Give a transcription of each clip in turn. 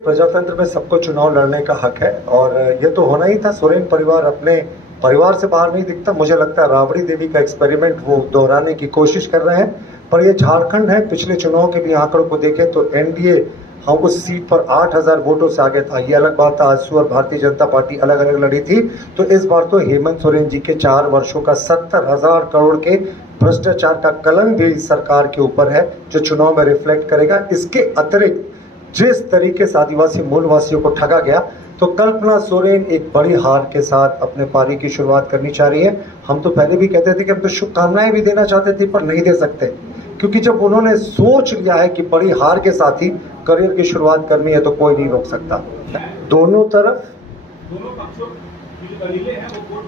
प्रजातंत्र में सबको चुनाव लड़ने का हक है और ये तो होना ही था। सोरेन परिवार अपने परिवार से बाहर नहीं दिखता। मुझे लगता है राबड़ी देवी का एक्सपेरिमेंट वो दोहराने की कोशिश कर रहे हैं, पर ये झारखंड है। पिछले चुनाव के भी आंकड़ों को देखें तो एनडीए हम उस सीट पर 8,000 वोटों से आगे था। ये अलग बात था, आजसू और भारतीय जनता पार्टी अलग अलग लड़ी थी। तो इस बार तो हेमंत सोरेन जी के 4 वर्षों का 70,000 करोड़ के भ्रष्टाचार का कलंक भी इस सरकार के ऊपर है, जो चुनाव में रिफ्लेक्ट करेगा। इसके अतिरिक्त जिस तरीके से आदिवासी मूलवासियों को ठगा गया, तो कल्पना सोरेन एक बड़ी हार के साथ अपने पारी की शुरुआत करनी चाह रही है। हम तो पहले भी कहते थे कि हम तो शुभकामनाएं भी देना चाहते थे, पर नहीं दे सकते, क्योंकि जब उन्होंने सोच लिया है कि बड़ी हार के साथ ही करियर की शुरुआत करनी है तो कोई नहीं रोक सकता। दोनों तरफ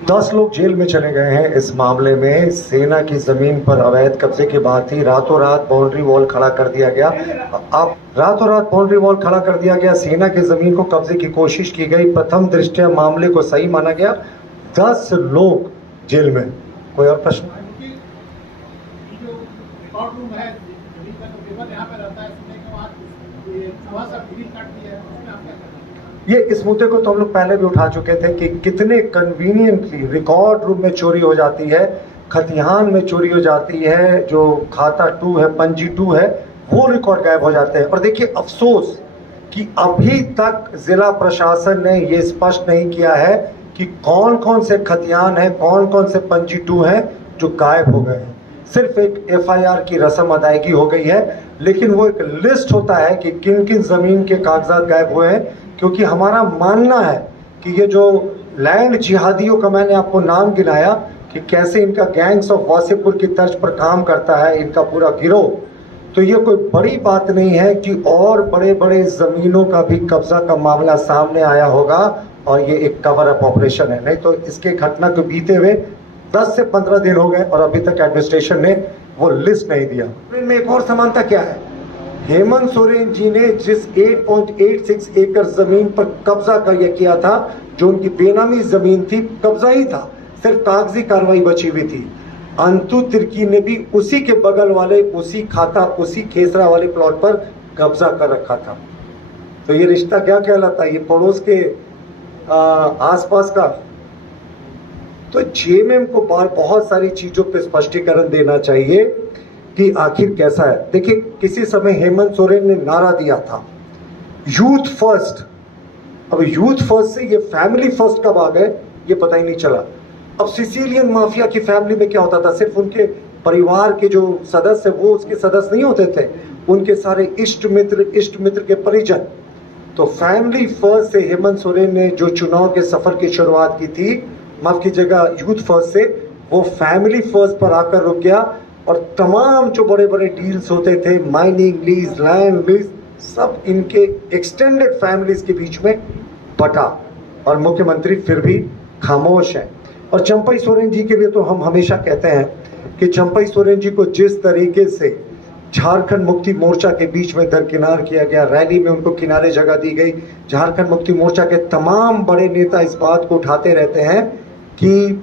10 लोग जेल में चले गए हैं इस मामले में। सेना की जमीन पर अवैध कब्जे की बात थी, रातों रात बाउंड्री वॉल खड़ा कर दिया गया। अब रातों रात बाउंड्री वॉल खड़ा कर दिया गया, सेना की जमीन को कब्जे की कोशिश की गई। प्रथम दृष्टया मामले को सही माना गया, 10 लोग जेल में। कोई और प्रश्न? ये इस मुद्दे को तो हम लोग पहले भी उठा चुके थे कि कितने कन्वीनियंटली रिकॉर्ड रूम में चोरी हो जाती है, खतिहान में चोरी हो जाती है, जो खाता 2 है, पंजी 2 है, वो रिकॉर्ड गायब हो जाते हैं। और देखिए अफसोस कि अभी तक जिला प्रशासन ने ये स्पष्ट नहीं किया है कि कौन कौन से खतिहान है, कौन कौन से पंजी 2 है जो गायब हो गए हैं। सिर्फ एक एफआईआर की रस्म अदायगी हो गई है, लेकिन वो एक लिस्ट होता है कि किन किन जमीन के कागजात गायब हुए हैं। क्योंकि हमारा मानना है कि ये जो लैंड जिहादियों का मैंने आपको नाम गिनाया कि कैसे इनका गैंग्स ऑफ वासेपुर की तर्ज पर काम करता है इनका पूरा गिरोह, तो ये कोई बड़ी बात नहीं है कि और बड़े बड़े जमीनों का भी कब्जा का मामला सामने आया होगा और ये एक कवर अप ऑपरेशन है। नहीं तो इसके घटना को बीते हुए 10 से 15 दिन हो गए और अभी तक एडमिनिस्ट्रेशन ने वो लिस्ट नहीं दिया। इनमें एक और समानता क्या है, हेमंत सोरेन जी ने जिस 8.86 एकड़ जमीन पर कब्जा किया था, जो उनकी बेनामी जमीन थी, कब्जा ही था, सिर्फ कागजी कार्रवाई बची हुई थी। अंतु तिर्की ने भी उसी के बगल वाले, उसी खाता, उसी खेसरा वाले प्लॉट पर कब्जा कर रखा था। तो ये रिश्ता क्या कहलाता है, ये पड़ोस के आसपास का। तो जेएमएम को बहुत सारी चीजों पे स्पष्टीकरण देना चाहिए कि आखिर कैसा है। देखिए किसी समय हेमंत सोरेन ने नारा दिया था यूथ फर्स्ट। अब यूथ फर्स्ट से ये फैमिली फर्स्ट कब आ गए ये पता ही नहीं चला। अब सिसिलियन माफिया की फैमिली में क्या होता था, सिर्फ उनके परिवार के जो सदस्य वो उसके सदस्य नहीं होते थे, उनके सारे इष्ट मित्र के परिजन। तो फैमिली फर्स्ट से हेमंत सोरेन ने जो चुनाव के सफर की शुरुआत की थी, माफ कीजिएगा यूथ फर्स्ट से, वो फैमिली फर्स्ट पर आकर रुक गया और तमाम जो बड़े बड़े डील्स होते थे, माइनिंग लीज, लैंड लीज, सब इनके एक्सटेंडेड फैमिलीज के बीच में बटा और मुख्यमंत्री फिर भी खामोश है। और चंपई सोरेन जी के लिए तो हम हमेशा कहते हैं कि चंपई सोरेन जी को जिस तरीके से झारखंड मुक्ति मोर्चा के बीच में दरकिनार किया गया, रैली में उनको किनारे जगह दी गई। झारखंड मुक्ति मोर्चा के तमाम बड़े नेता इस बात को उठाते रहते हैं कि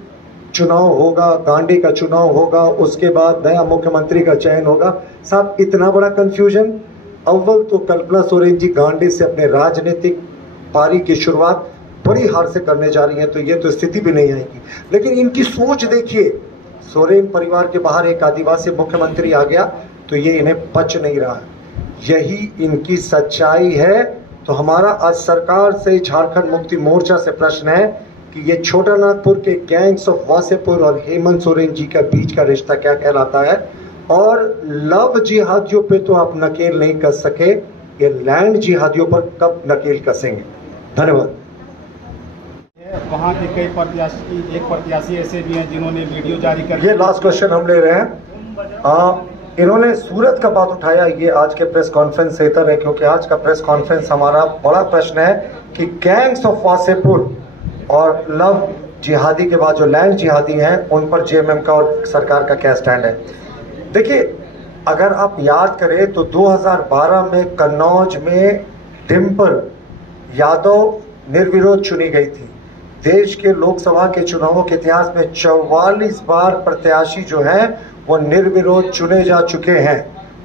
चुनाव होगा, गांडी का चुनाव होगा, उसके बाद नया मुख्यमंत्री का चयन होगा। साहब इतना बड़ा कंफ्यूजन। अव्वल तो कल्पना सोरेन जी गांडी से अपने राजनीतिक पारी की शुरुआत बड़ी हार से करने जा रही है, तो ये तो स्थिति भी नहीं आएगी। लेकिन इनकी सोच देखिए, सोरेन परिवार के बाहर एक आदिवासी मुख्यमंत्री आ गया तो ये इन्हें पच नहीं रहा है। यही इनकी सच्चाई है। तो हमारा आज सरकार से, झारखंड मुक्ति मोर्चा से प्रश्न है कि ये छोटा नागपुर के गैंग्स ऑफ वासेपुर और हेमंत सोरेन जी का बीच का रिश्ता क्या कहलाता है। और लव जिहादियों पे तो आप नकेल नहीं कस सके, ये लैंड जिहादियों पर कब नकेल कसेंगे? धन्यवाद। वहाँ के कई प्रत्याशी, एक प्रत्याशी ऐसे भी हैं जिन्होंने वीडियो जारी कर, ये लास्ट क्वेश्चन हम ले रहे हैं। इन्होंने सूरत का बात उठाया, ये आज के प्रेस कॉन्फ्रेंस से इतर है, क्योंकि आज का प्रेस कॉन्फ्रेंस हमारा बड़ा प्रश्न है कि गैंग्स ऑफ वासेपुर और लव जिहादी के बाद जो लैंड जिहादी हैं उन पर जेएमएम का और सरकार का क्या स्टैंड है। देखिए अगर आप याद करें तो 2012 में कन्नौज में डिम्पल यादव निर्विरोध चुनी गई थी। देश के लोकसभा के चुनावों के इतिहास में 44 बार प्रत्याशी जो हैं वो निर्विरोध चुने जा चुके हैं।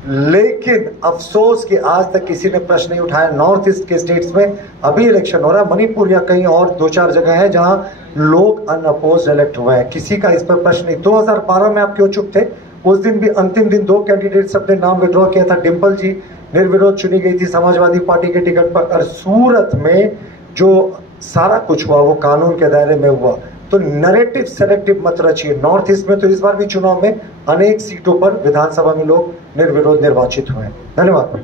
लेकिन अफसोस कि आज तक किसी ने प्रश्न नहीं उठाया। नॉर्थ ईस्ट के स्टेट्स में अभी इलेक्शन हो रहा है, मणिपुर या कहीं और 2-4 जगह है जहां लोग अनअपोज्ड इलेक्ट हुए हैं, किसी का इस पर प्रश्न नहीं। 2012 में आप क्यों चुप थे? उस दिन भी अंतिम दिन 2 कैंडिडेट्स अपने नाम विड्रॉ किया था। डिम्पल जी निर्विरोध चुनी गई थी समाजवादी पार्टी के टिकट पर, और सूरत में जो सारा कुछ हुआ वो कानून के दायरे में हुआ। तो नैरेटिव सेलेक्टिव मत रचिए। नॉर्थ ईस्ट में तो इस बार भी चुनाव में अनेक सीटों पर विधानसभा में लोग निर्विरोध निर्वाचित हुए हैं। धन्यवाद।